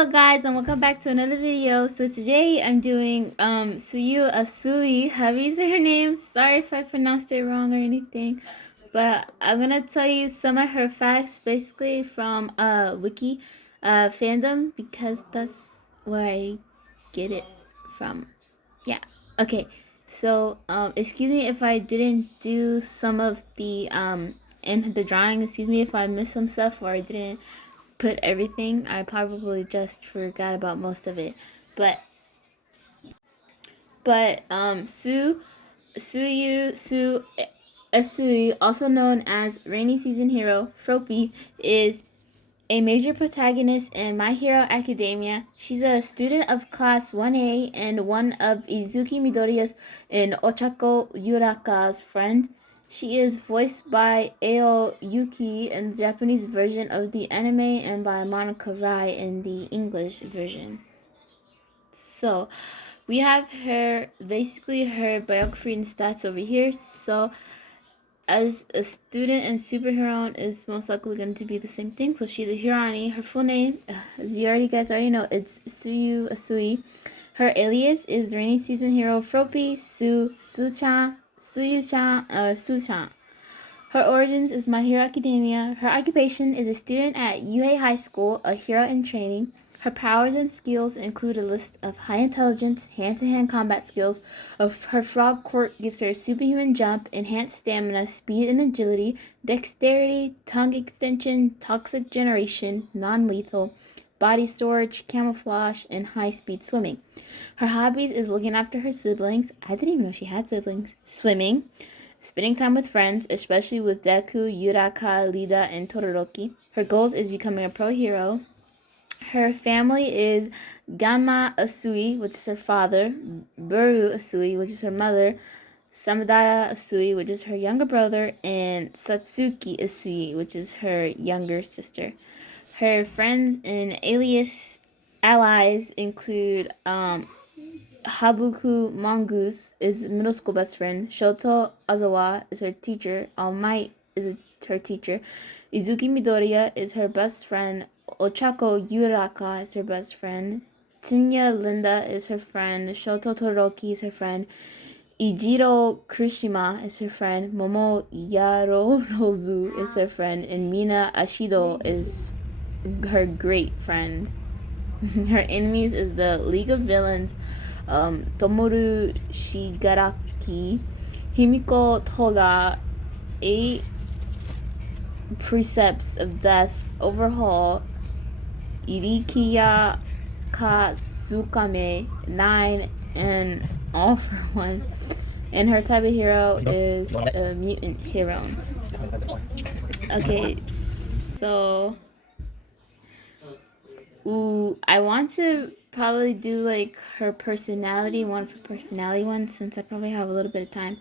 Hello guys and welcome back to another video. So today I'm doing Tsuyu Asui. How do you say her name? Sorry if I pronounced it wrong or anything. But I'm gonna tell you some of her facts basically from wiki fandom because that's where I get it from. Yeah. Okay. So excuse me if I didn't do some of the in the drawing, excuse me if I missed some stuff or I didn't put everything. I probably just forgot about most of it. But Tsuyu Asui, also known as rainy season hero Froppy, is a major protagonist in My Hero Academia. She's a student of class 1A and one of Izuki Midoriya's and Ochako Yuraka's friend. She is voiced by Ao Yuki in the Japanese version of the anime and by Monica Rai in the English version. So, we have basically her biography and stats over here. So, as a student and superhero is most likely going to be the same thing. So she's a Hirani. Her full name, as you guys already know, it's Tsuyu Asui. Her alias is rainy season hero Froppy Su-chan, Suyu-chan, Su-chan. Her origins is My Hero Academia. Her occupation is a student at Yuhei High School, a hero in training. Her powers and skills include a list of high intelligence, hand-to-hand combat skills. Her frog quirk gives her a superhuman jump, enhanced stamina, speed and agility, dexterity, tongue extension, toxic generation, non-lethal, body storage, camouflage, and high-speed swimming. Her hobbies is looking after her siblings. I didn't even know she had siblings. Swimming, spending time with friends, especially with Deku, Yuraka, Lida, and Todoroki. Her goals is becoming a pro hero. Her family is Ganma Asui, which is her father, Buru Asui, which is her mother, Samadara Asui, which is her younger brother, and Satsuki Asui, which is her younger sister. Her friends and allies include Habuku Mongoose is middle school best friend. Shoto Azawa is her teacher. All Might is her teacher. Izuki Midoriya is her best friend. Ochako Yuraka is her best friend. Tinya Linda is her friend. Shoto Todoroki is her friend. Ijiro Kurishima is her friend. Momo Yarorozu is her friend. And Mina Ashido is her great friend. Her enemies is the League of Villains, Tomoru Shigaraki, Himiko Toga, 8 Precepts of Death, Overhaul, Irikiya Katsukame, 9, and All for One. And her type of hero is a mutant hero. Okay, so I want to probably do like her personality one for personality one since I probably have a little bit of time.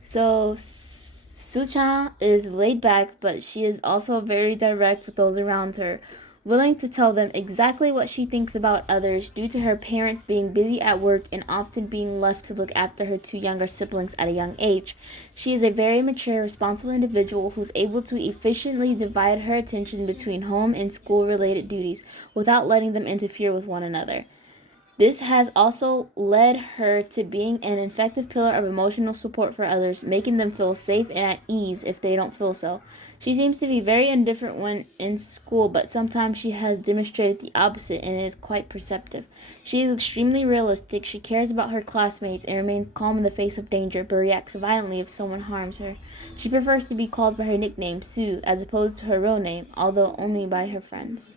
So Su-chan is laid back, but she is also very direct with those around her, willing to tell them exactly what she thinks about others due to her parents being busy at work and often being left to look after her 2 younger siblings at a young age. She is a very mature, responsible individual who's able to efficiently divide her attention between home and school-related duties without letting them interfere with one another. This has also led her to being an effective pillar of emotional support for others, making them feel safe and at ease if they don't feel so. She seems to be very indifferent when in school, but sometimes she has demonstrated the opposite and is quite perceptive. She is extremely realistic, she cares about her classmates, and remains calm in the face of danger, but reacts violently if someone harms her. She prefers to be called by her nickname, Sue, as opposed to her real name, although only by her friends.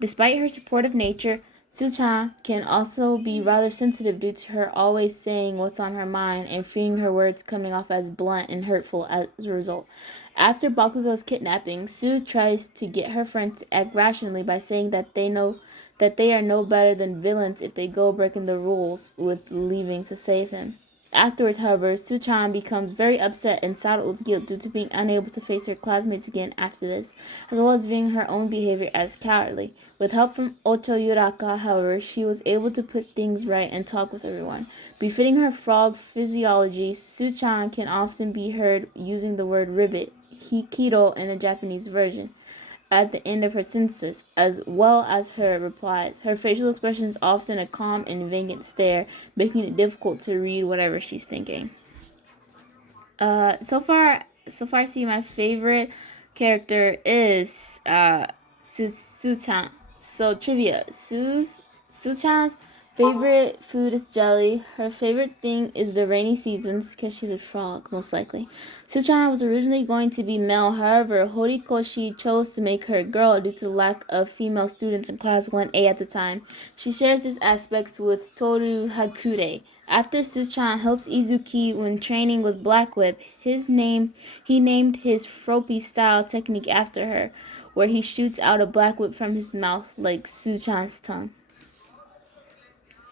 Despite her supportive nature, Su-chan can also be rather sensitive due to her always saying what's on her mind and fearing her words coming off as blunt and hurtful as a result. After Bakugo's kidnapping, Su tries to get her friends to act rationally by saying that they are no better than villains if they go breaking the rules with leaving to save him. Afterwards, however, Su-chan becomes very upset and saddled with guilt due to being unable to face her classmates again after this, as well as viewing her own behavior as cowardly. With help from Oto Yuraka, however, she was able to put things right and talk with everyone. Befitting her frog physiology, Su-chan can often be heard using the word ribbit, hikiro in the Japanese version. at the end of her sentences, as well as her replies. Her facial expression is often a calm and vacant stare, making it difficult to read whatever she's thinking. So far, I see my favorite character is Su-chan. So trivia: Su-chan's favorite food is jelly. Her favorite thing is the rainy seasons because she's a frog, most likely. Su-chan was originally going to be male, however, Horikoshi chose to make her a girl due to the lack of female students in class 1A at the time. She shares this aspect with Toru Hakure. After Su-chan helps Izuki when training with LiQWYD, he named his Froppy style technique after her, where he shoots out a black whip from his mouth like Su-chan's tongue.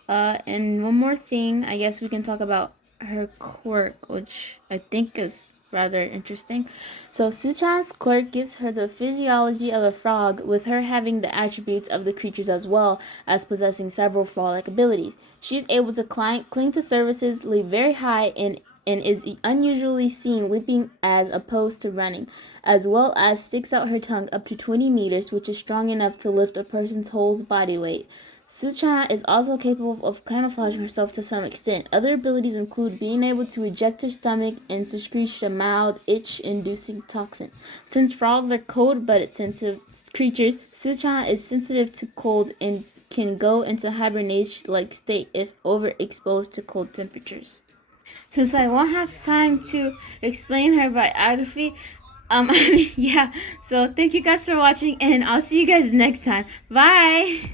And one more thing, I guess we can talk about her quirk, which I think is rather interesting. So Su-chan's quirk gives her the physiology of a frog, with her having the attributes of the creatures as well as possessing several frog-like abilities. She is able to cling to surfaces, leap very high, and is unusually seen leaping as opposed to running, as well as sticks out her tongue up to 20 meters, which is strong enough to lift a person's whole body weight. Su-chan is also capable of camouflaging herself to some extent. Other abilities include being able to eject her stomach and secrete a mild itch-inducing toxin. Since frogs are cold-blooded sensitive creatures, Su-chan is sensitive to cold and can go into hibernation-like state if overexposed to cold temperatures. Since I won't have time to explain her biography, yeah. So thank you guys for watching, and I'll see you guys next time. Bye.